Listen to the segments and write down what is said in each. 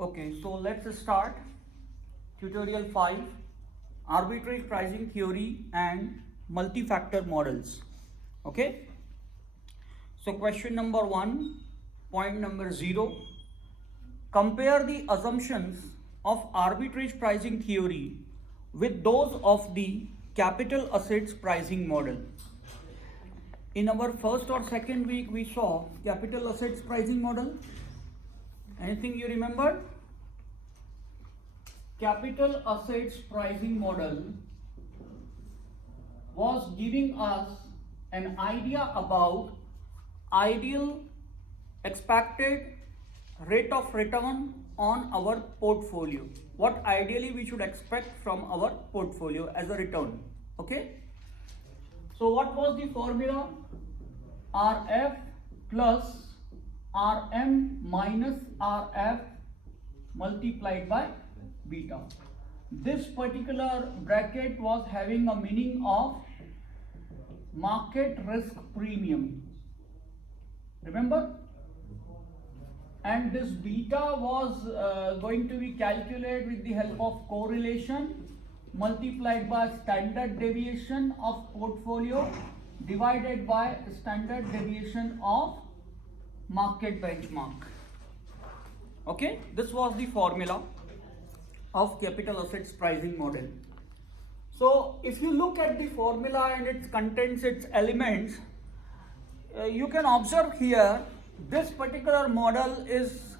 Okay, so let's start tutorial 5, arbitrage pricing theory and multi-factor models. Okay, so question number 1, point number 0, compare the assumptions of arbitrage pricing theory with those of the capital assets pricing model. In our first or second week we saw capital assets pricing model. Anything you remember? Capital assets pricing model was giving us an idea about ideal expected rate of return on our portfolio. What ideally we should expect from our portfolio as a return. Okay. So what was the formula? RF plus RM minus RF multiplied by beta. This particular bracket was having a meaning of market risk premium. Remember? And this beta was going to be calculated with the help of correlation multiplied by standard deviation of portfolio divided by standard deviation of market benchmark. Okay, this was the formula of capital assets pricing model. So if you look at the formula and its contents, its elements, you can observe here this particular model is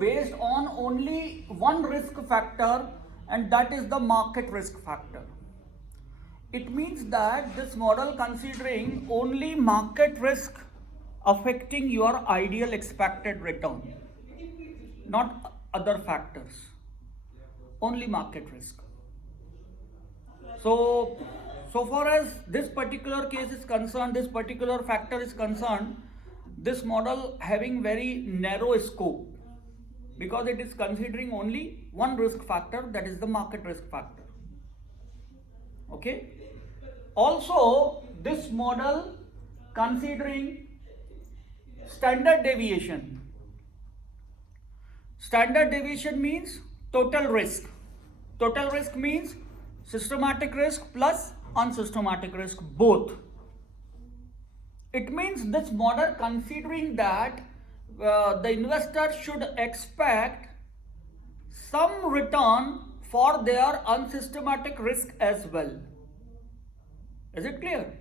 based on only one risk factor, and that is the market risk factor. It means that this model considering only market risk affecting your ideal expected return, not other factors, only market risk. So far as this particular case is concerned, this particular factor is concerned, this model having very narrow scope because it is considering only one risk factor, that is the market risk factor. Okay. Also, this model considering standard deviation. Standard deviation means total risk. Total risk means systematic risk plus unsystematic risk, both. It means this model considering that the investor should expect some return for their unsystematic risk as well. Is it clear?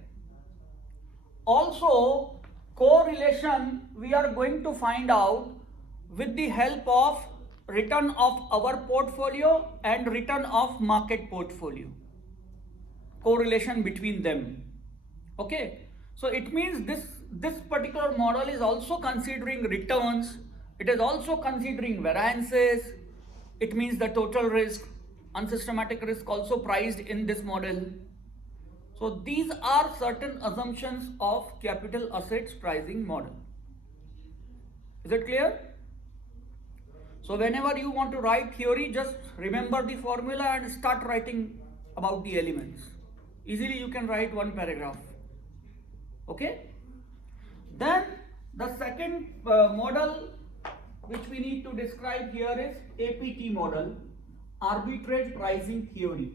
Also, correlation we are going to find out with the help of return of our portfolio and return of market portfolio. Correlation between them. Okay. So it means this particular model is also considering returns. It is also considering variances. It means the total risk, unsystematic risk also priced in this model. So these are certain assumptions of capital assets pricing model. Is it clear? So whenever you want to write theory, just remember the formula and start writing about the elements. Easily you can write one paragraph. Okay? Then the second model which we need to describe here is APT model, arbitrage pricing theory.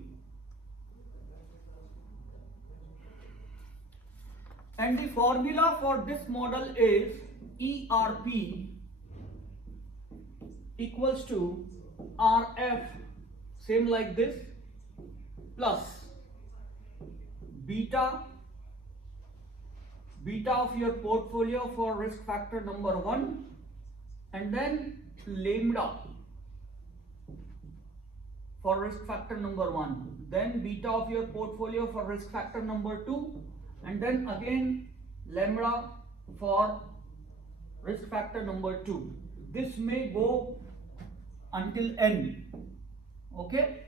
And the formula for this model is ERP equals to RF, same like this, plus beta of your portfolio for risk factor number 1, and then lambda for risk factor number 1, then beta of your portfolio for risk factor number 2, and then again lambda for risk factor number 2. This may go until n. Okay,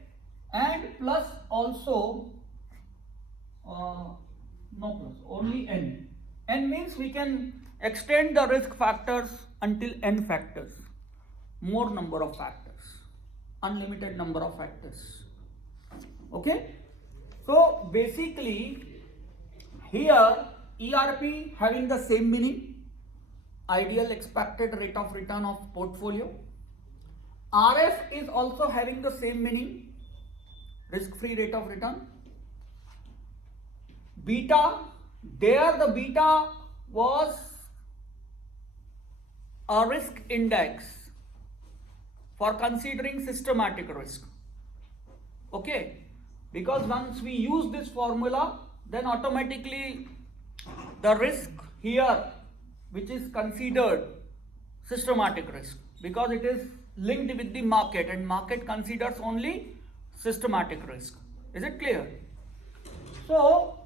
and plus also no plus, only n. N means we can extend the risk factors until n factors, more number of factors, unlimited number of factors. Okay, so basically here ERP having the same meaning, ideal expected rate of return of portfolio, RF is also having the same meaning, risk-free rate of return. Beta, there the beta was a risk index for considering systematic risk. Okay, because once we use this formula, then automatically the risk here, which is considered systematic risk, because it is linked with the market and market considers only systematic risk. Is it clear? So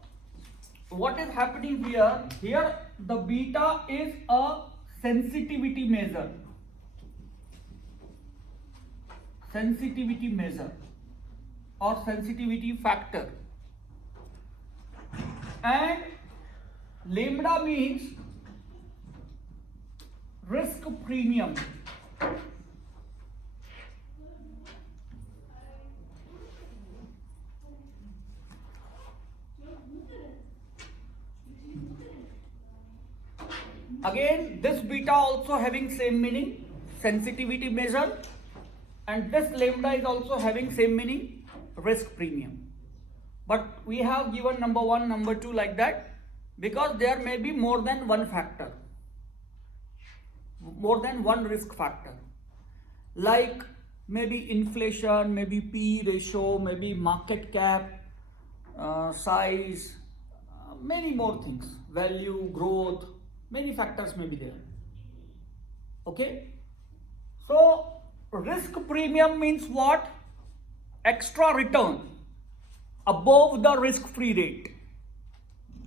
what is happening here? Here the beta is a sensitivity measure. Sensitivity measure or sensitivity factor. And lambda means risk premium. Again, this beta also having same meaning, sensitivity measure, and this lambda is also having same meaning, risk premium. But we have given number 1, number 2 like that because there may be more than one factor, more than one risk factor, like maybe inflation, maybe P ratio, maybe market cap, size, many more things, value, growth, many factors may be there. Okay, so risk premium means what? Extra return above the risk-free rate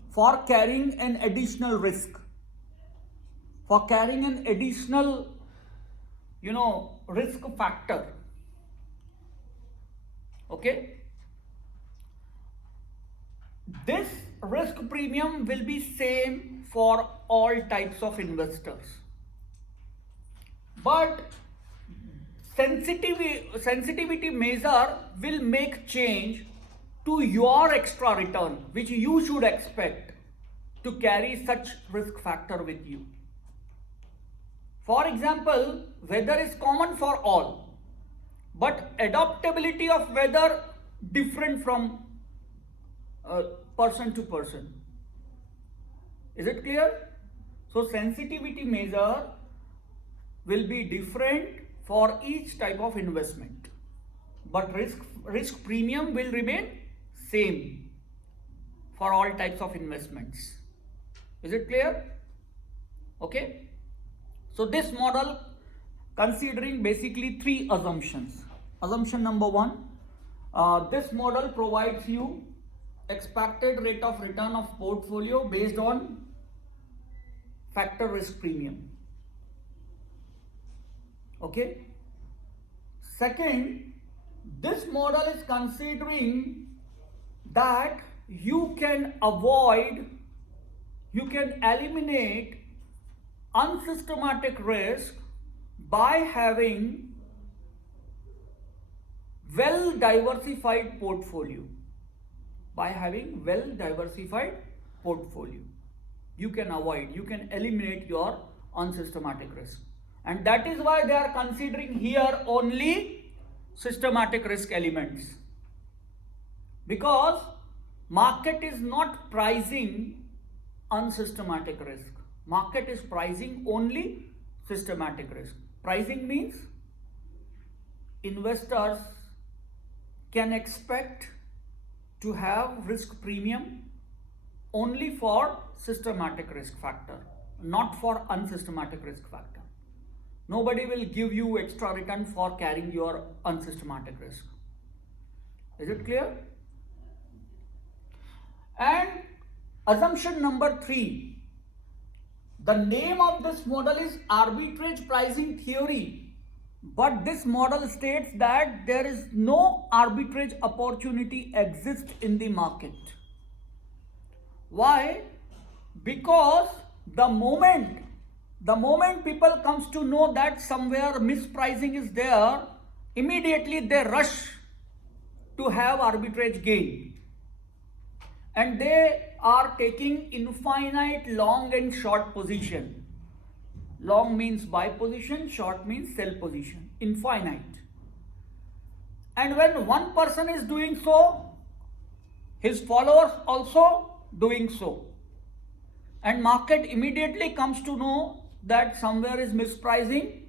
for carrying an additional risk, for carrying an additional, risk factor. Okay, this risk premium will be same for all types of investors, but sensitivity measure will make change to your extra return, which you should expect to carry such risk factor with you. For example, weather is common for all, but adaptability of weather different from person to person. Is it clear? So sensitivity measure will be different for each type of investment, but risk premium will remain same for all types of investments. Is it clear? Okay, so this model considering basically 3 assumptions. Assumption number 1, this model provides you expected rate of return of portfolio based on factor risk premium. Okay, second, this model is considering that you can eliminate unsystematic risk by having well diversified portfolio. You can eliminate your unsystematic risk, and that is why they are considering here only systematic risk elements, because market is not pricing unsystematic risk. Market is pricing only systematic risk. Pricing means investors can expect to have risk premium only for systematic risk factor, not for unsystematic risk factor. Nobody will give you extra return for carrying your unsystematic risk. Is it clear? And assumption number 3, the name of this model is arbitrage pricing theory, but this model states that there is no arbitrage opportunity exists in the market. Why? Because the moment people comes to know that somewhere mispricing is there, immediately they rush to have arbitrage gain, and they are taking infinite long and short position. Long means buy position, short means sell position, infinite. And when one person is doing so, his followers also doing so. And market immediately comes to know that somewhere is mispricing,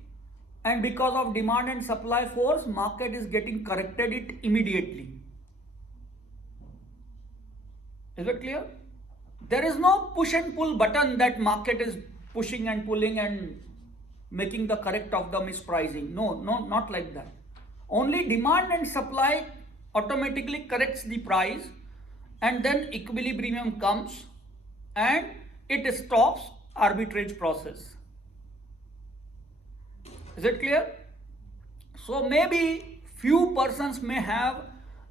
and because of demand and supply force, market is getting corrected it immediately. Is it clear? There is no push and pull button that market is pushing and pulling and making the correct of the mispricing. No, not like that. Only demand and supply automatically corrects the price, and then equilibrium comes and it stops arbitrage process. Is it clear? So maybe few persons may have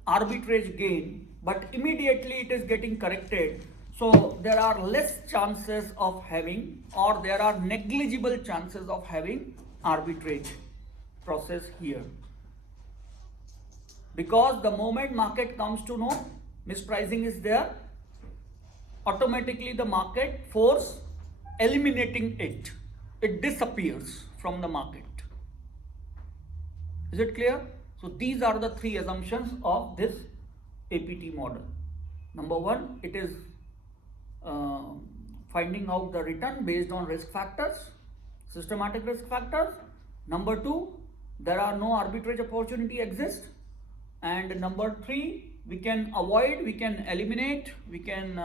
arbitrage gain, but immediately it is getting corrected. So there are less chances of having, or there are negligible chances of having arbitrage process here. Because the moment market comes to know mispricing is there, automatically the market force eliminating it. It disappears from the market. Is it clear? So these are the three assumptions of this APT model. Number one, it is finding out the return based on risk factors, systematic risk factors. Number two, there are no arbitrage opportunity exist. And number three, we can avoid, we can eliminate, we can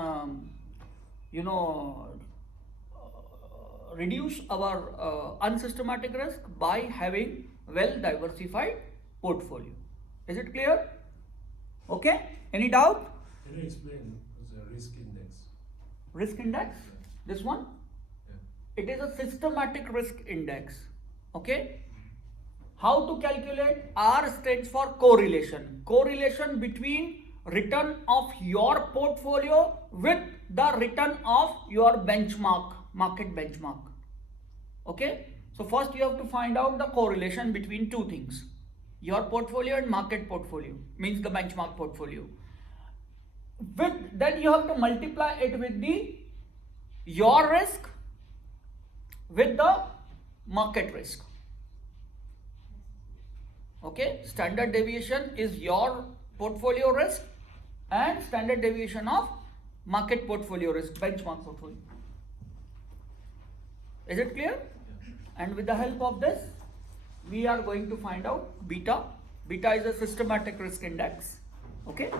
reduce our unsystematic risk by having well diversified portfolio. Is it clear? Okay, any doubt? Can you explain the risk index? Risk index, this one? Yeah. It is a systematic risk index. Okay? How to calculate? R stands for correlation. Correlation between return of your portfolio with the return of your benchmark, market benchmark. Okay? So first you have to find out the correlation between two things. Your portfolio and market portfolio, means the benchmark portfolio. Then you have to multiply it with your risk with the market risk. Okay, standard deviation is your portfolio risk and standard deviation of market portfolio risk, benchmark portfolio. Is it clear? And with the help of this, we are going to find out beta. Beta is a systematic risk index. Okay.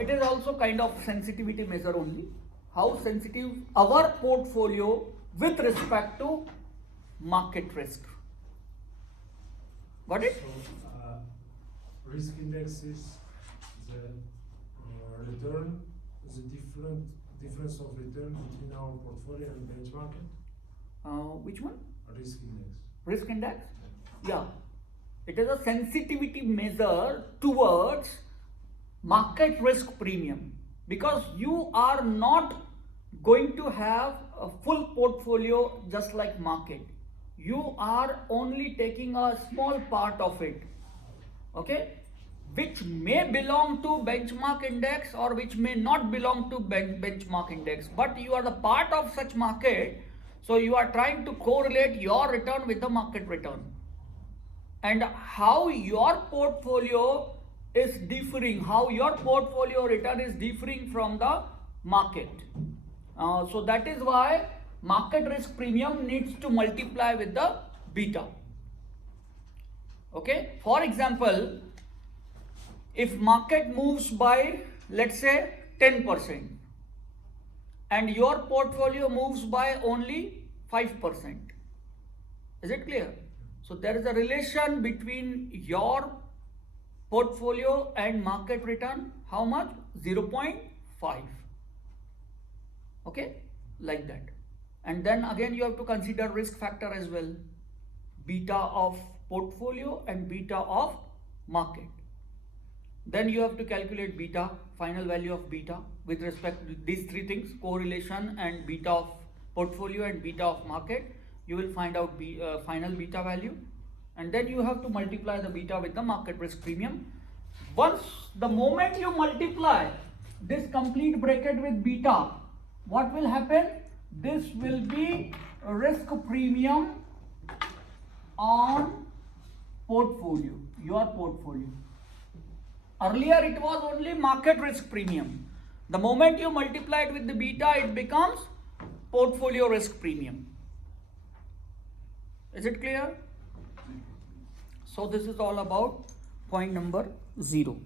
It is also kind of sensitivity measure only. How sensitive our portfolio with respect to market risk. Got it? So, risk index is the return, the difference of return between our portfolio and benchmark. Which one? Risk index. Risk index? Yeah. It is a sensitivity measure towards market risk premium, because you are not going to have a full portfolio just like market. You are only taking a small part of it, okay, which may belong to benchmark index or which may not belong to benchmark index, but you are the part of such market. So you are trying to correlate your return with the market return, and how your portfolio is differing, how your portfolio return is differing from the market. So that is why market risk premium needs to multiply with the beta. Okay, for example, if market moves by, let's say, 10% and your portfolio moves by only 5%, is it clear? So there is a relation between your portfolio and market return. How much? 0.5. Okay, like that. And then again you have to consider risk factor as well, beta of portfolio and beta of market. Then you have to calculate beta, final value of beta with respect to these three things, correlation and beta of portfolio and beta of market. You will find out final beta value, and then you have to multiply the beta with the market risk premium. Once the moment you multiply this complete bracket with beta, what will happen? this will be risk premium on portfolio, your portfolio. Earlier it was only market risk premium. The moment you multiply it with the beta, it becomes portfolio risk premium. Is it clear? So this is all about point number 0.